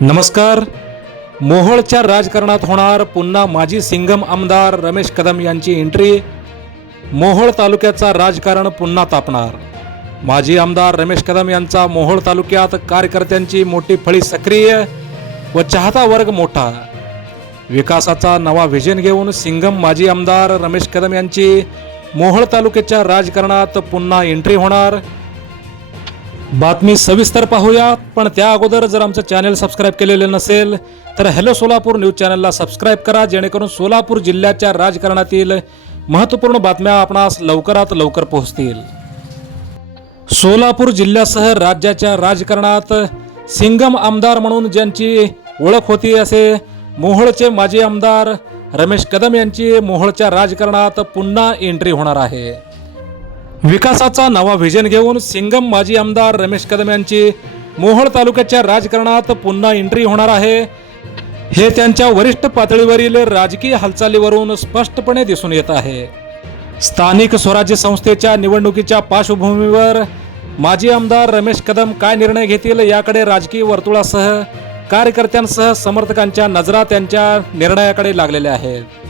नमस्कार. मोहोळच्या राजकारणात होणार पुन्हा माजी सिंगम आमदार रमेश कदम यांची एंट्री मोहोळ तालुक्याचा राजकारण पुन्हा तापणार. माजी आमदार रमेश कदम यांचा मोहोळ तालुक्यात कार्यकर्त्यांची मोठी फळी सक्रिय व चाहता वर्ग मोठा. विकासाचा नवा व्हिजन घेऊन सिंगम माजी आमदार रमेश कदम यांची मोहोळ तालुक्याच्या राजकारणात पुन्हा एंट्री होणार. बातमी सविस्तर पाहूया पण त्या अगोदर जर आमचं चॅनल सबस्क्राईब केलेलं नसेल तर हॅलो सोलापूर न्यूज चॅनलला सबस्क्राईब करा जेणेकरून सोलापूर जिल्ह्याच्या राजकारणातील महत्त्वपूर्ण बातम्या आपणास लवकरात लवकर पोहोचतील. सोलापूर जिल्ह्यासह राज्याच्या राजकारणात सिंगम आमदार म्हणून ज्यांची ओळख होती असे मोहोळचे माजी आमदार रमेश कदम यांची मोहोळच्या राजकारणात पुन्हा एंट्री होणार आहे. विकासाचा नवा व्हिजन घेऊन सिंगम माजी आमदार रमेश कदम यांची मोहोळ तालुक्याच्या राजकारणात पुन्हा एंट्री होणार आहे. हे त्यांच्या वरिष्ठ पातळीवरील राजकीय हालचालीवरून स्पष्टपणे दिसून येत आहे. स्थानिक स्वराज्य संस्थेच्या निवडणुकीच्या पार्श्वभूमीवर माजी आमदार रमेश कदम काय निर्णय घेतील याकडे राजकीय वर्तुळासह कार्यकर्त्यांसह समर्थकांच्या नजरा त्यांच्या निर्णयाकडे लागलेल्या आहेत.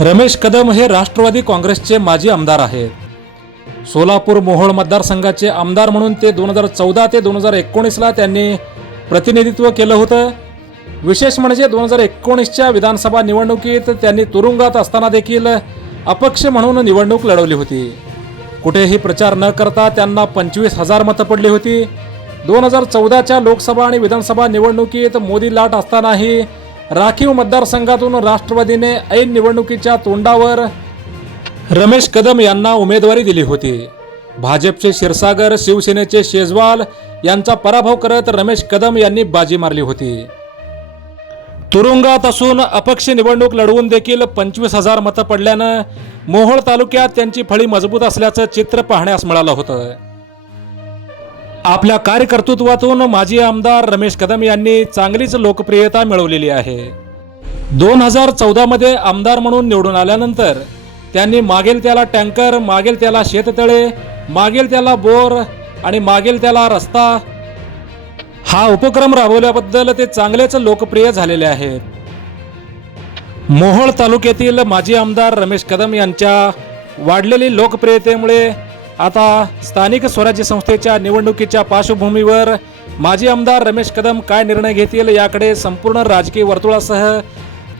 रमेश कदम हे राष्ट्रवादी काँग्रेसचे माजी आमदार आहेत. सोलापूर मोहोळ मतदारसंघाचे आमदार म्हणून ते दोन हजार चौदा ते दोन हजार एकोणीसला त्यांनी प्रतिनिधित्व केलं होतं. विशेष म्हणजे दोन हजार एकोणीसच्या विधानसभा निवडणुकीत त्यांनी तुरुंगात असताना देखील अपक्ष म्हणून निवडणूक लढवली होती. कुठेही प्रचार न करता त्यांना पंचवीस हजार मतं पडली होती. दोन हजार चौदाच्या लोकसभा आणि विधानसभा निवडणुकीत मोदी लाट असतानाही राखीव मतदारसंघातून राष्ट्रवादीने ऐन निवडणुकीच्या तोंडावर रमेश कदम यांना उमेदवारी दिली होती. भाजपचे क्षीरसागर शिवसेनेचे शेजवाल यांचा पराभव करत रमेश कदम यांनी बाजी मारली होती. तुरुंगात असून अपक्ष निवडणूक लढवून देखील पंचवीस हजार मतं पडल्यानं मोहोळ तालुक्यात त्यांची फळी मजबूत असल्याचं चित्र पाहण्यास मिळालं होतं. आपल्या कार्यकर्तृत्वातून माजी आमदार रमेश कदम यांनी चांगलीच लोकप्रियता मिळवलेली आहे. दोन हजार चौदामध्ये आमदार म्हणून निवडून आल्यानंतर त्यांनी मागेल त्याला टँकर मागेल त्याला शेततळे मागेल त्याला बोर आणि मागेल त्याला रस्ता हा उपक्रम राबवल्याबद्दल ते चांगलेच लोकप्रिय झालेले आहेत. मोहोळ तालुक्यातील माजी आमदार रमेश कदम यांच्या वाढलेली लोकप्रियतेमुळे आता स्थानिक स्वराज्य संस्थेच्या निवडणुकीच्या पार्श्वभूमीवर माजी आमदार रमेश कदम काय निर्णय घेतील याकडे संपूर्ण राजकीय वर्तुळासह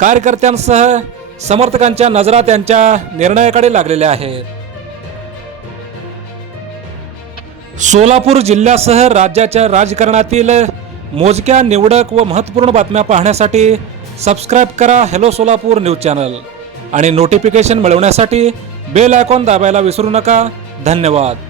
कार्यकर्त्यांसह समर्थकांच्या नजरा त्यांच्या निर्णयाकडे लागलेल्या आहेत सोलापूर जिल्ह्यासह राज्याच्या राजकारणातील मोजक्या निवडक व महत्त्वपूर्ण बातम्या पाहण्यासाठी सबस्क्राईब करा हॅलो सोलापूर न्यूज चॅनल आणि नोटिफिकेशन मिळवण्यासाठी बेल आयकॉन दाबायला विसरू नका. धन्यवाद.